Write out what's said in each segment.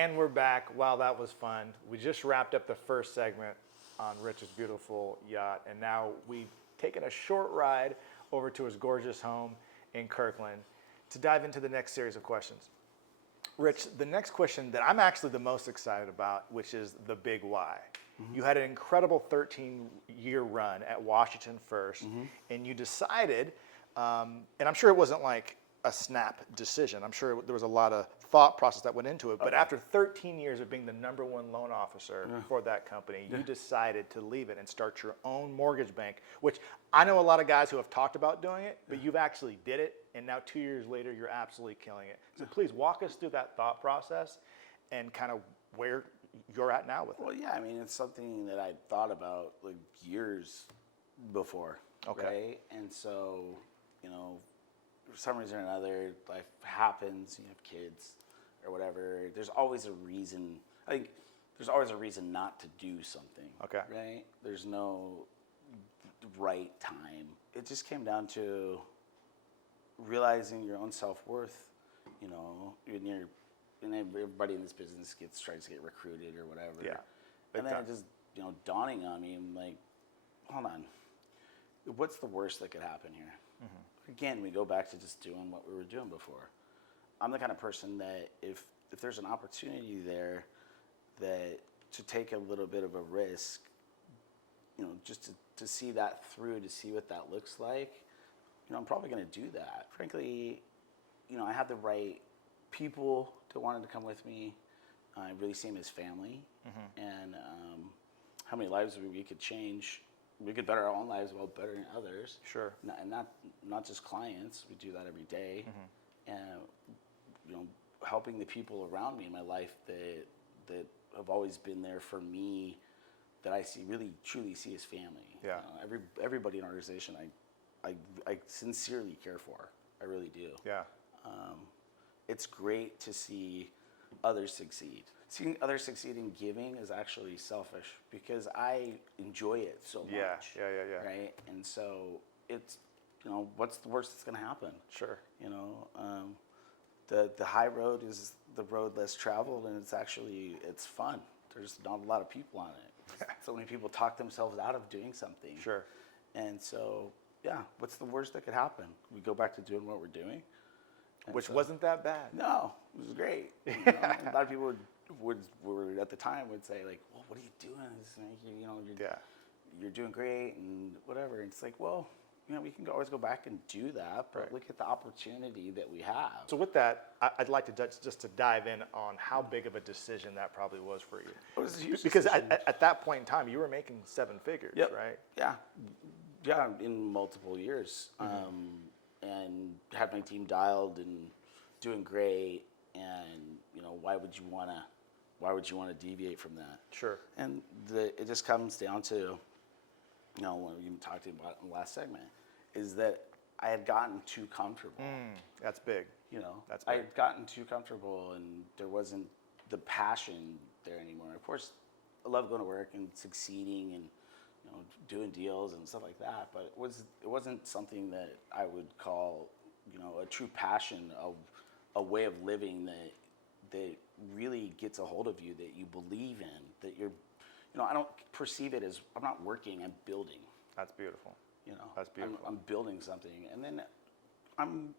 And we're back. Wow, that was fun. We just wrapped up the first segment on Rich's beautiful yacht, and now we've taken a short ride over to his gorgeous home in Kirkland to dive into the next series of questions. Rich, the next question that I'm actually the most excited about, which is the big why. You had an incredible 13-year run at Washington First, and you decided, and I'm sure it wasn't like a snap decision. I'm sure there was a lot of thought process that went into it. But after 13 years of being the #1 loan officer for that company, you decided to leave it and start your own mortgage bank, which I know a lot of guys who have talked about doing it, but you've actually did it. And now 2 years later, you're absolutely killing it. So please walk us through that thought process and kind of where you're at now with it. Well, yeah, I mean, it's something that I thought about like years before. Okay. Right? And so, you know, for some reason or another, life happens, you have kids or whatever. There's always a reason. I think there's always a reason not to do something. Okay. Right? There's no right time. It just came down to realizing your own self-worth. You know, and everybody in this business tries to get recruited or whatever. Yeah. And then it just, you know, dawning on me, I'm like, hold on, what's the worst that could happen here? Again, we go back to just doing what we were doing before. I'm the kind of person that if there's an opportunity there that to take a little bit of a risk, you know, just to see that through, to see what that looks like, you know, I'm probably going to do that. Frankly, you know, I had the right people that wanted to come with me. I really see them as family. And how many lives we could change. We could better our own lives while bettering others. Sure. And not just clients. We do that every day. And, you know, helping the people around me in my life that have always been there for me, that I really truly see as family. Yeah. Everybody in our organization, I sincerely care for. I really do. Yeah. It's great to see others succeed. Seeing others succeed in giving is actually selfish because I enjoy it so much. Yeah. Right? And so it's, you know, what's the worst that's going to happen? Sure. You know, the high road is the road less traveled, and it's fun. There's not a lot of people on it. So many people talk themselves out of doing something. Sure. And so, yeah, what's the worst that could happen? We go back to doing what we're doing. Which wasn't that bad. No, it was great. You know, a lot of people would at the time would say like, "Well, what are you doing? It's like, you know, you're doing great and whatever." And it's like, well, you know, we can always go back and do that, but look at the opportunity that we have. So with that, I'd like to just to dive in on how big of a decision that probably was for you. It was a huge because decision. at that point in time, you were making 7 figures, right? Yeah, in multiple years. And had my team dialed and doing great, and you know, why would you want to deviate from that? Sure. And it just comes down to, you know, what we talked about in the last segment, is that I had gotten too comfortable. That's big. You know, That's big. I had gotten too comfortable, and there wasn't the passion there anymore. Of course, I love going to work and succeeding and, you know, doing deals and stuff like that, but it wasn't something that I would call, you know, a true passion of a way of living that really gets a hold of you, that you believe in, that you're, you know, I don't perceive it as I'm not working, I'm building. That's beautiful. You know, That's beautiful. I'm building something, and then I'm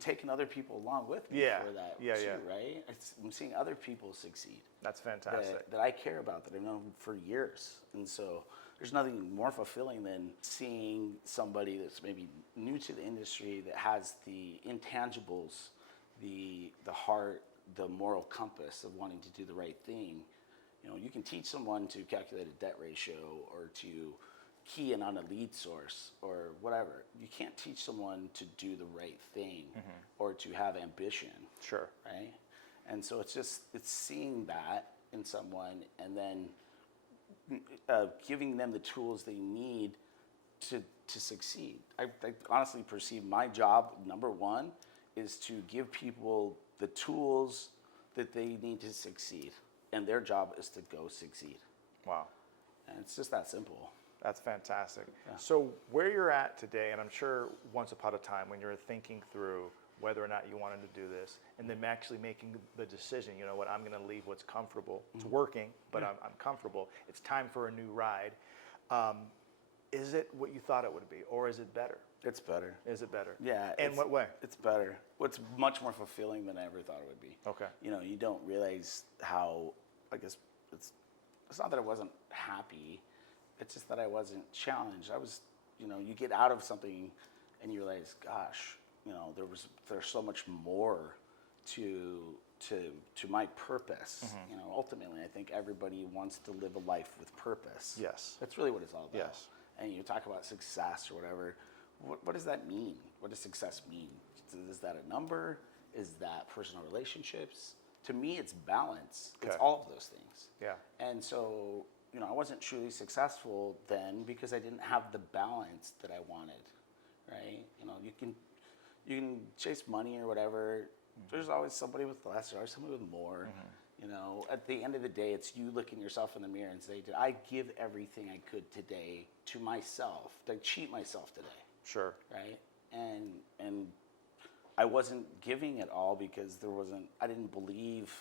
taking other people along with me for that too, right? I'm seeing other people succeed. That's fantastic. That I care about, that I've known for years. And so there's nothing more fulfilling than seeing somebody that's maybe new to the industry that has the intangibles, the heart, the moral compass of wanting to do the right thing. You know, you can teach someone to calculate a debt ratio or to key in on a lead source or whatever. You can't teach someone to do the right thing or to have ambition. Sure. Right? And so it's seeing that in someone and then giving them the tools they need to succeed. I honestly perceive my job, number one, is to give people the tools that they need to succeed. And their job is to go succeed. Wow. And it's just that simple. That's fantastic. Yeah. So where you're at today, and I'm sure once upon a time when you were thinking through whether or not you wanted to do this, and then actually making the decision, you know what, I'm going to leave what's comfortable. It's working, but I'm comfortable. It's time for a new ride. Is it what you thought it would be, or is it better? It's better. Is it better? Yeah. In what way? It's better. What's much more fulfilling than I ever thought it would be. Okay. You know, you don't realize how, I guess, it's not that I wasn't happy. It's just that I wasn't challenged. You know, you get out of something and you realize, gosh, you know, there's so much more to my purpose. You know, ultimately, I think everybody wants to live a life with purpose. Yes. That's really what it's all about. Yes. And you talk about success or whatever. What does that mean? What does success mean? Is that a number? Is that personal relationships? To me, it's balance. It's Okay. all of those things. Yeah. And so, you know, I wasn't truly successful then because I didn't have the balance that I wanted, right? You know, you can chase money or whatever. There's always somebody with less, there's always somebody with more. You know, at the end of the day, it's you looking yourself in the mirror and say, did I give everything I could today to myself? Did I cheat myself today? Sure. Right? And I wasn't giving it all because I didn't believe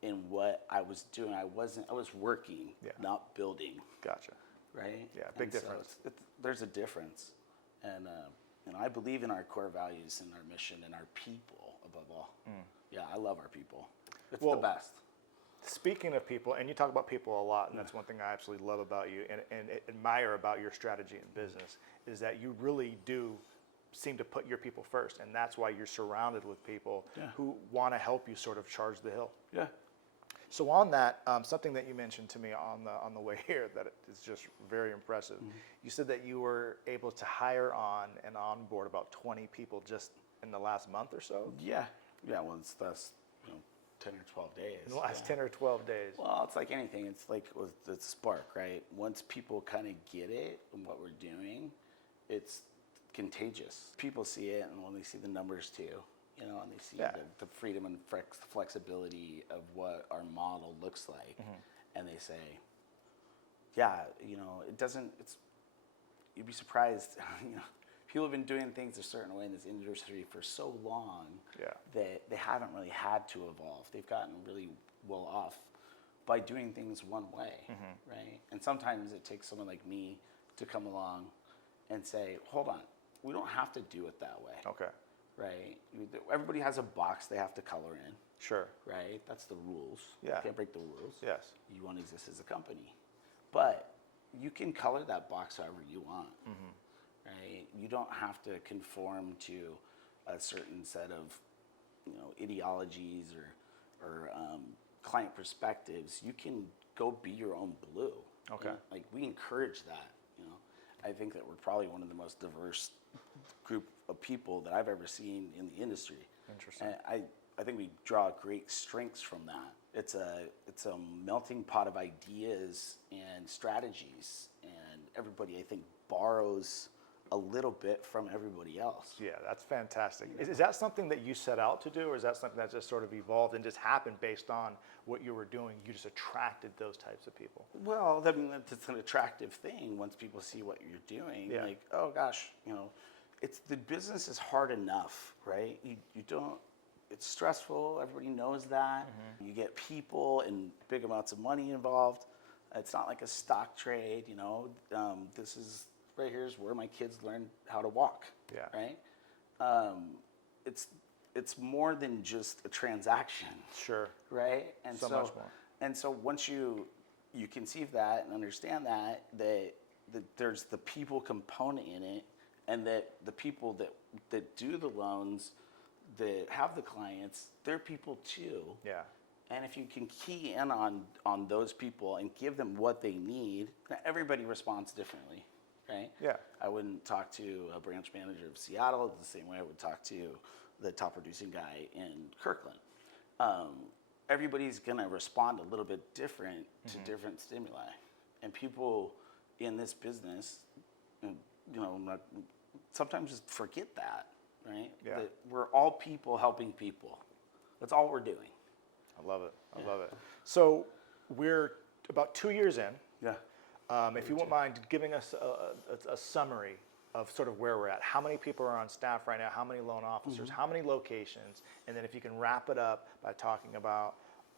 in what I was doing. I was working, not building. Gotcha. Right? Yeah, big And so difference. there's a difference. And, you know, I believe in our core values and our mission and our people above all. Yeah, I love our people. It's the best. Speaking of people, and you talk about people a lot, and that's one thing I absolutely love about you and admire about your strategy in business, is that you really do seem to put your people first, and that's why you're surrounded with people who want to help you sort of charge the hill. Yeah. So on that, something that you mentioned to me on the way here that is just very impressive. You said that you were able to hire on and onboard about 20 people just in the last month or so? Yeah. Yeah, well, it's that's, you know, 10 or 12 days. In the last 10 or 12 days. Well, it's like anything. It's like with the spark, right? Once people kind of get it and what we're doing, it's contagious. People see it, and when they see the numbers too, you know, and they see the freedom and flexibility of what our model looks like, and they say, yeah, you know, you'd be surprised, you know, people have been doing things a certain way in this industry for so long that they haven't really had to evolve. They've gotten really well off by doing things one way, right? And sometimes it takes someone like me to come along and say, hold on, we don't have to do it that way. Okay. Right? Everybody has a box they have to color in. Sure. Right? That's the rules. Yeah. You can't break the rules. Yes. You want to exist as a company. But you can color that box however you want. Right? You don't have to conform to a certain set of, you know, ideologies or client perspectives. You can go be your own blue. Okay. And, like, we encourage that. You know, I think that we're probably one of the most diverse group of people that I've ever seen in the industry. Interesting. And I think we draw great strengths from that. It's a melting pot of ideas and strategies, and everybody, I think, borrows a little bit from everybody else. Yeah, that's fantastic. Is that something that you set out to do, or is that something that just sort of evolved and just happened based on what you were doing? You just attracted those types of people. Well, I mean, it's an attractive thing once people see what you're doing. Yeah. Like, oh gosh, you know, the business is hard enough, right? You don't. It's stressful. Everybody knows that. You get people and big amounts of money involved. It's not like a stock trade, you know. This is right here is where my kids learn how to walk. Yeah. Right. It's more than just a transaction. Sure. Right. And So much more. And so once you conceive that and understand that there's the people component in it, and that the people that do the loans, that have the clients, they're people too. Yeah. And if you can key in on those people and give them what they need, everybody responds differently, right? Yeah. I wouldn't talk to a branch manager of Seattle the same way I would talk to the top producing guy in Kirkland. Everybody's gonna respond a little bit different to different stimuli, and people in this business, you know, sometimes just forget that, right? Yeah. That we're all people helping people. That's all we're doing. I love it. I love it. So we're about 2 years in. Yeah. If you won't mind giving us a summary of sort of where we're at. How many people are on staff right now? How many loan officers? How many locations? And then if you can wrap it up by talking about,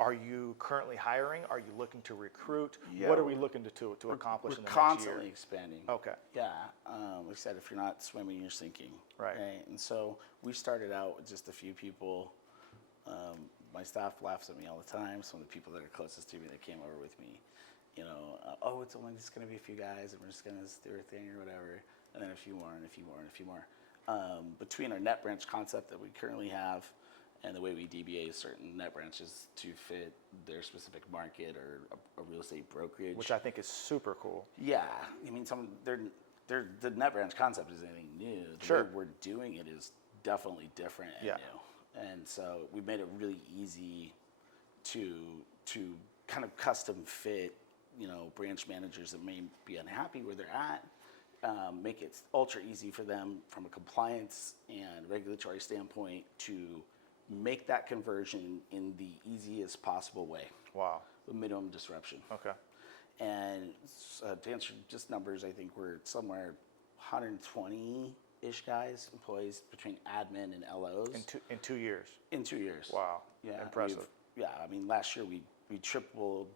are you currently hiring? Are you looking to recruit? Yeah, What are we looking to accomplish in the next year? We're constantly expanding. Okay. Yeah, like I said, if you're not swimming, you're sinking. Right. And so we started out with just a few people. My staff laughs at me all the time. Some of the people that are closest to me that came over with me, oh, it's only just going to be a few guys, and we're just going to do our thing or whatever. And then a few more, and a few more, and a few more. Between our net branch concept that we currently have, and the way we DBA certain net branches to fit their specific market or a real estate brokerage, Which I think is super cool. yeah, I mean, the net branch concept isn't anything new. The way we're doing it is definitely different and new, and so we made it really easy to kind of custom fit, branch managers that may be unhappy where they're at. Make it ultra easy for them from a compliance and regulatory standpoint to make that conversion in the easiest possible way. Wow. With minimum disruption. Okay. And to answer just numbers, I think we're somewhere 120-ish guys, employees between admin and LOs. In 2 years. In 2 years. Wow. Yeah. Impressive. I mean, last year we tripled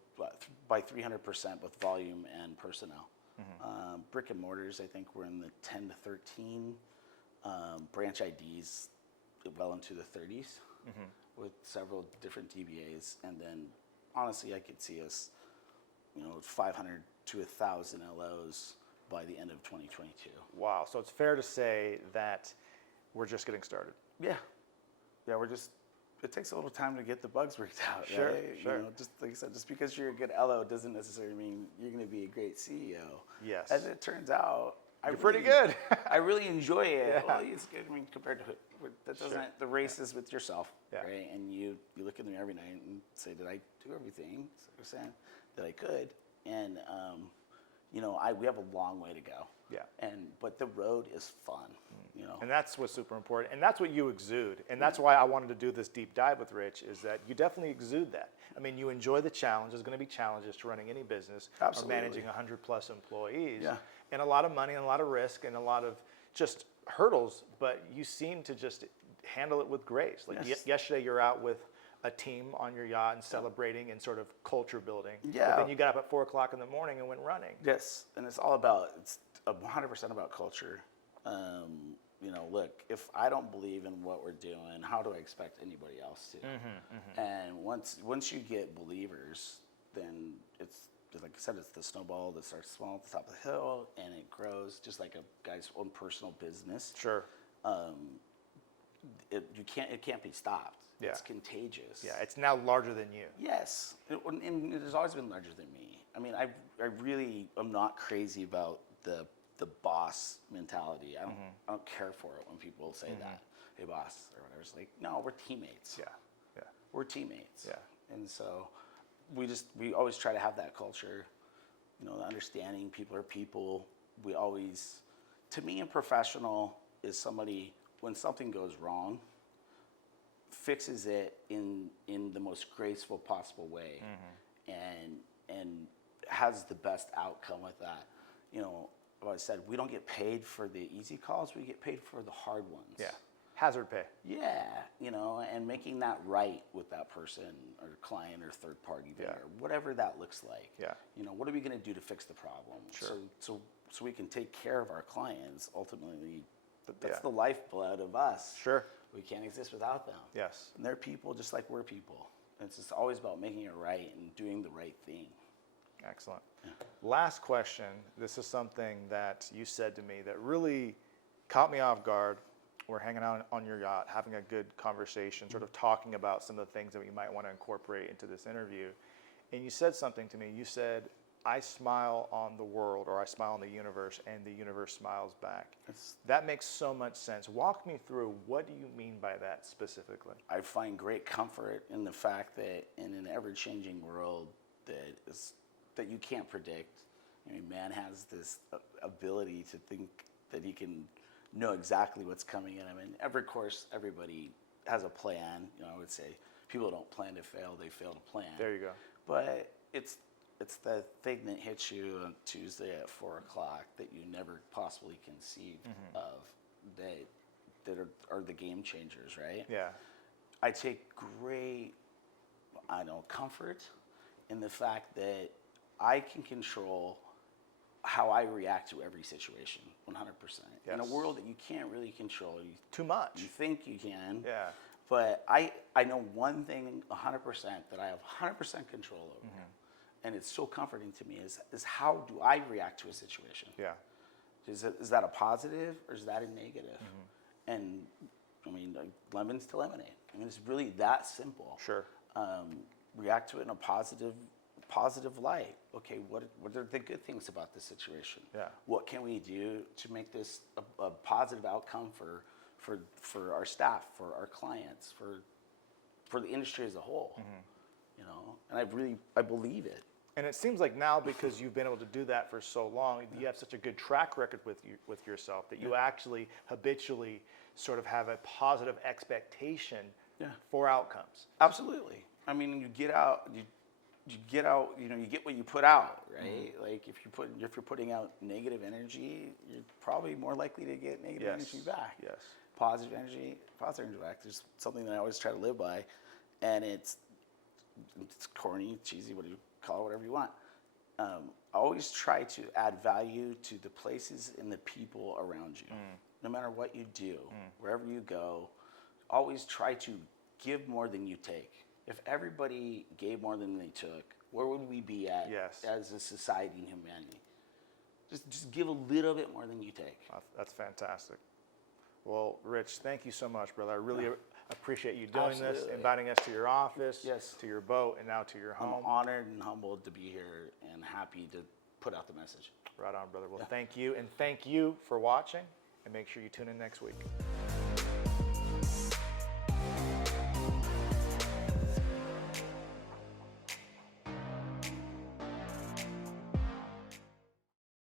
by 300% both volume and personnel. Brick and mortars, I think we're in the 10 to 13. Branch IDs, well into the 30s with several different DBAs. And then, honestly, I could see us, 500 to 1,000 LOs by the end of 2022. Wow. So it's fair to say that we're just getting started. Yeah. Yeah, it takes a little time to get the bugs worked out. Sure, right? sure. Just like I said, just because you're a good LO doesn't necessarily mean you're going to be a great CEO. Yes. As it turns out, You're pretty good. I really enjoy it. Yeah. Well, it's good. I mean, compared to that doesn't. Sure. The race is with yourself, Yeah. right? And you look in the mirror every night and say, "Did I do everything that I could?" And we have a long way to go. Yeah. But the road is fun. And that's what's super important. And that's what you exude. And that's why I wanted to do this deep dive with Rich, is that you definitely exude that. I mean, you enjoy the challenge. There's going to be challenges to running any business. Absolutely. Or managing 100 plus employees. Yeah. And a lot of money and a lot of risk and a lot of just hurdles. But you seem to just handle it with grace. Like Yes. yesterday, you're out with a team on your yacht and celebrating and sort of culture building. Yeah. But then you got up at 4 o'clock in the morning and went running. Yes, and it's 100% about culture. Look, if I don't believe in what we're doing, how do I expect anybody else to? And once you get believers, then it's like I said, it's the snowball that starts small at the top of the hill and it grows, just like a guy's own personal business. Sure. It can't be stopped. Yeah. It's contagious. Yeah, it's now larger than you. Yes, and it has always been larger than me. I mean, I really am not crazy about the boss mentality. I don't care for it when people say that, "Hey, boss," or whatever. It's like, no, we're teammates. Yeah, yeah. We're teammates. Yeah. And so we always try to have that culture, the understanding people are people. We always, to me, a professional is somebody, when something goes wrong, fixes it in the most graceful possible way, and has the best outcome with that. Like I said, we don't get paid for the easy calls; we get paid for the hard ones. Yeah. Hazard pay. Yeah, and making that right with that person or client or third party there, whatever that looks like. Yeah. What are we going to do to fix the problem? Sure. So we can take care of our clients. Ultimately, that's Yeah. the lifeblood of us. Sure. We can't exist without them. Yes. And they're people just like we're people. It's just always about making it right and doing the right thing. Excellent. Last question. This is something that you said to me that really caught me off guard. We're hanging out on your yacht, having a good conversation, sort of talking about some of the things that we might want to incorporate into this interview. And you said something to me. You said, "I smile on the world," or "I smile on the universe, and the universe smiles back." That makes so much sense. Walk me through, what do you mean by that specifically? I find great comfort in the fact that in an ever-changing world that you can't predict, man has this ability to think that he can know exactly what's coming in him. And of course, everybody has a plan. I would say people don't plan to fail; they fail to plan. There you go. But it's the thing that hits you on Tuesday at 4 o'clock that you never possibly conceived of, that are the game changers, right? Yeah. I take great, comfort in the fact that I can control how I react to every situation, 100%. In a Yes. world that you can't really control, Too much. you think you can, Yeah. but I know one thing 100% that I have 100% control over, and it's so comforting to me is how do I react to a situation? Yeah. Is that a positive or is that a negative? And I mean, like, lemons to lemonade. I mean, it's really that simple. Sure. React to it in a positive light. Okay, what are the good things about this situation? Yeah. What can we do to make this a positive outcome for our staff, for our clients, for the industry as a whole? You know, and I believe it. And it seems like now, because you've been able to do that for so long, you have such a good track record with yourself that you actually habitually sort of have a positive expectation for outcomes. Absolutely. I mean, you get out. You get out. You know, you get what you put out, right? Like if you're putting out negative energy, you're probably more likely to get negative energy back. Yes. Positive energy back. There's something that I always try to live by, and it's corny, cheesy, what do you call it, whatever you want. I always try to add value to the places and the people around you. No matter what you do, wherever you go, always try to give more than you take. If everybody gave more than they took, where would we be at as a society and humanity? Just give a little bit more than you take. That's fantastic. Well, Rich, thank you so much, brother. I really appreciate you doing this, inviting us to your office, to your boat, and now to your home. I'm honored and humbled to be here and happy to put out the message. Right on, brother. Well, thank you, and thank you for watching, and make sure you tune in next week.